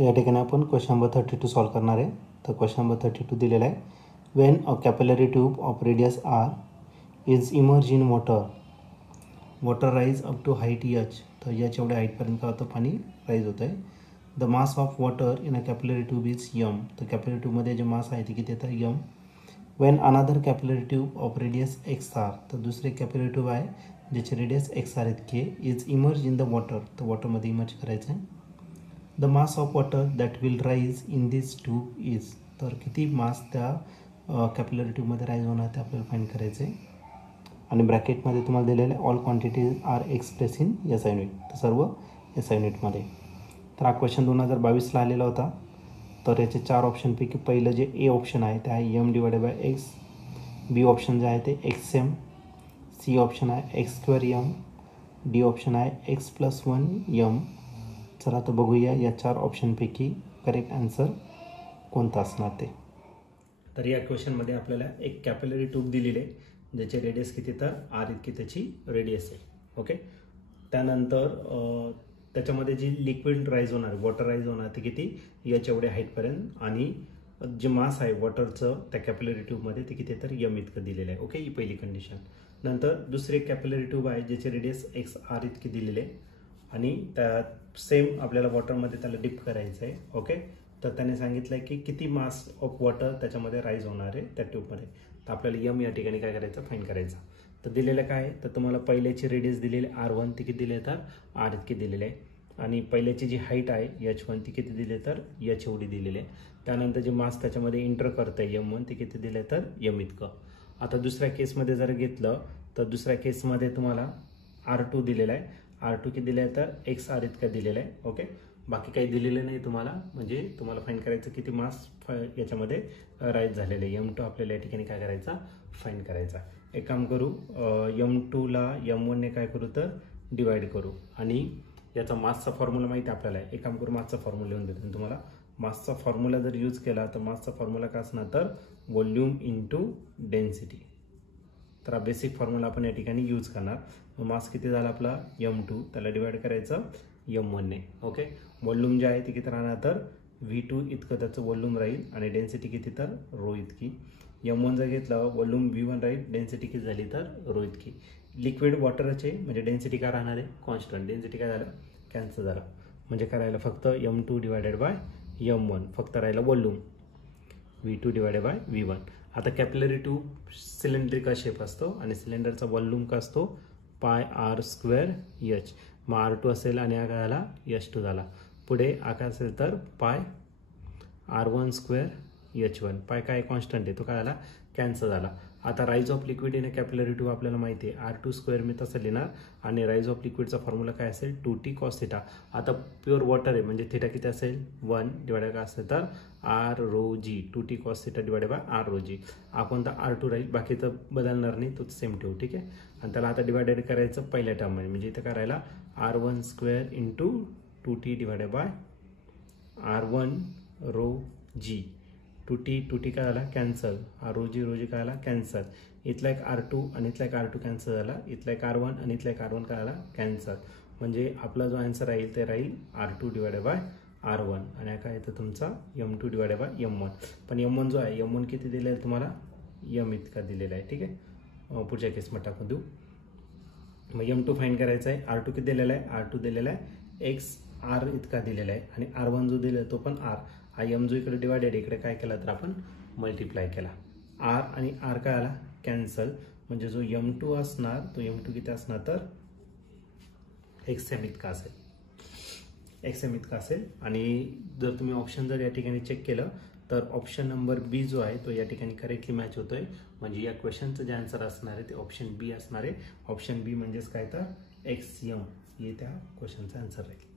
तर या ठिकाणी आपण क्वेश्चन नंबर 32 सॉल्व करणार आहे. तर क्वेश्चन नंबर 32 दिलेला आहे. When a capillary tube of radius R is immerse in water rise up to height H. तर याच्या एवढ्या हाईटपर्यंत काय होतं, पाणी राईज होतं आहे. The mass of water in a capillary tube is M. तर कॅपिलरी ट्यूबमध्ये जे मास आहे ते किती येतं, M. When another capillary tube of radius X R. तर दुसरे कॅपिलरी ट्यूब आहे ज्याचे रेडियस एक्स आर इतके is immerse in the water. तर वॉटरमध्ये इमर्ज करायचं आहे. The mass of water that will rise in this tube is. तर किती मास त्या कॅपिलरी ट्यूबमध्ये राईज होणार ते आपल्याला फाइंड करायचं आहे. आणि ब्रॅकेटमध्ये तुम्हाला दिलेलं आहे all quantities are express in S I unit. तर सर्व एस आय युनिटमध्ये. तर हा क्वेश्चन 2022ला आलेला होता. तर याचे 4 ऑप्शनपैकी पहिलं जे ए ऑप्शन आहे ते आहे M divided by X. B option जे आहे ते एक्स एम. सी ऑप्शन आहे X square M. D option आहे एक्स प्लस 1 एम. चला तर बघूया या 4 ऑप्शनपैकी करेक्ट आन्सर कोणता असणार ते. तर या क्वेश्चनमध्ये आपल्याला एक कॅपिलरी ट्यूब दिलेली आहे ज्याचे रेडियस किती, तर आर इतकी त्याची रेडियस आहे. ओके. त्यानंतर त्याच्यामध्ये जी लिक्विड राईज होणार, वॉटर राईज होणार ते किती, याच्या एवढ्या हाईटपर्यंत. आणि जे मास आहे वॉटरचं त्या कॅपिलरी ट्यूबमध्ये ते किती, तर यम इतकं दिलेलं आहे. ओके. ही पहिली कंडिशन. नंतर दुसरे कॅपिलरी ट्यूब आहे ज्याचे रेडियस एक्स आर इतके दिलेले आहे आणि त्या सेम आपल्याला वॉटरमध्ये त्याला डिप करायचं आहे. ओके. तर त्याने सांगितलं आहे की किती मास ऑफ वॉटर त्याच्यामध्ये राईज होणार आहे त्या ट्यूबमध्ये. तर आपल्याला यम या ठिकाणी काय करायचं, फाइंड करायचं. तर दिलेलं काय आहे, तर तुम्हाला पहिल्याची रेडियस दिलेली R1 ती किती दिली आहे, तर आर इतकी दिलेली आहे. आणि पहिल्याची जी हाईट आहे H1 ती किती दिली आहे, तर H एवढी दिलेली आहे. त्यानंतर जे मास त्याच्यामध्ये इंटर करतं आहे M1 ती किती दिलं आहे, तर यम इतकं. आता दुसऱ्या केसमध्ये जर घेतलं तर दुसऱ्या केसमध्ये तुम्हाला R2 दिलेला आहे. R2 किती दिलं आहे, तर एक्स आर इतका दिलेला आहे. ओके. बाकी काही दिलेलं नाही तुम्हाला. म्हणजे तुम्हाला फाइंड करायचं किती मास याच्यामध्ये राईज झालेलं आहे. M2 आपल्याला या ठिकाणी काय करायचा, फाइंड करायचा. एक काम करू, M2ला M1ने काय करू, तर डिवाइड करू. आणि याचा मासचा फॉर्म्युला माहिती आपल्याला आहे. एक काम करू, मासचा फॉर्म्युला लिहून देतो तुम्हाला. मासचा फॉर्म्युला जर यूज केला तर मासचा फॉर्म्युला काय असणार, तर व्हॉल्यूम इंटू डेन्सिटी. तर हा बेसिक फॉर्म्युला आपण या ठिकाणी यूज करणार. मास किती झाला आपला M2, त्याला डिवाइड करायचं M1ने. ओके. व्हॉल्यूम जे आहे ते किती राहणार, तर V2 इतकं त्याचं व्हॉल्यूम राहील आणि डेन्सिटी किती, तर रो इतकी. M1 जर घेतलं व्हॉल्यूम V1 राहील, डेन्सिटी किती झाली, तर रो इतकी. लिक्विड वॉटरचे म्हणजे डेन्सिटी काय राहणार आहे, कॉन्स्टंट. डेन्सिटी काय झालं, कॅन्सल झालं. म्हणजे काय राहिलं, फक्त M2 डिवायडेड बाय M1, फक्त राहिलं volume V2 divided by V1. आता कॅपिलरी ट्यूब सिलेंड्रिकल शेप असतो आणि सिलेंडरचा व्हॉल्यूम काय असतो, पाय आर स्क्वेअर एच. मग R2 असेल आणि हा काय झाला, H2 झाला. पुढे हा काय असेल, तर पाय R1 स्क्वेअर H1. पाय काय कॉन्स्टंट आहे, तो काय झाला, कॅन्सल झाला. आता rise of liquid in a capillary tube आपल्याला माहिती आहे R2 स्क्वेअर मी तसं लिहिणार. आणि राईज ऑफ लिक्विडचा फॉर्म्युला काय असेल, 2t कॉस थिटा. आता प्युअर वॉटर आहे म्हणजे थिटा किती असेल, 1 डिवायडेड काय असेल, तर R rho G. 2t cos theta divided by R rho G. हा कोणता R2 राहील, बाकीचं बदलणार नाही, तो सेम ठेवू. ठीक आहे. आणि त्याला आता डिवायडेड करायचं पहिल्या टर्ममध्ये. म्हणजे इथं काय राहिला R1 square into 2t divided by R1 rho G. 2t काय झाला, कॅन्सल. रो जी काय झाला, कॅन्सल. इथला एक R2 आणि इथला एक R2 कॅन्सल झाला. इथला एक R1 आणि इथला एक R1 काय झाला, कॅन्सल. म्हणजे आपला जो आन्सर राहील ते राहील R2 डिवायडेड बाय R1. आणि काय येतं तुमचा M2 डिवायडेड बाय M1. पण M1 जो आहे, M1 किती दिलेला आहे तुम्हाला, यम इतका दिलेला आहे. ठीक आहे. पुढच्या केसमध्ये टाकून देऊ. मग M2 फाइंड करायचा आहे. R2 किती दिलेला आहे, R2 दिलेला आहे एक्स आर इतका दिलेला आहे. आणि R1 जो दिला तो पण आर. हा M जो इकडे डिवायडेड इकडे काय केला, तर आपण मल्टिप्लाय केला. आर आणि आर काय आला, कॅन्सल. म्हणजे जो M2 असणार तो M2 किती असणार, तर XM इतका असेल. XM इतका असेल. आणि जर तुम्ही ऑप्शन जर या ठिकाणी चेक केलं तर ऑप्शन नंबर बी जो आहे तो या ठिकाणी करेक्टली मॅच होतोय. म्हणजे या क्वेश्चनचं जे आन्सर असणार आहे ते ऑप्शन बी असणार आहे. ऑप्शन बी म्हणजेच काय, तर XM हे त्या क्वेश्चनचा आन्सर आहे.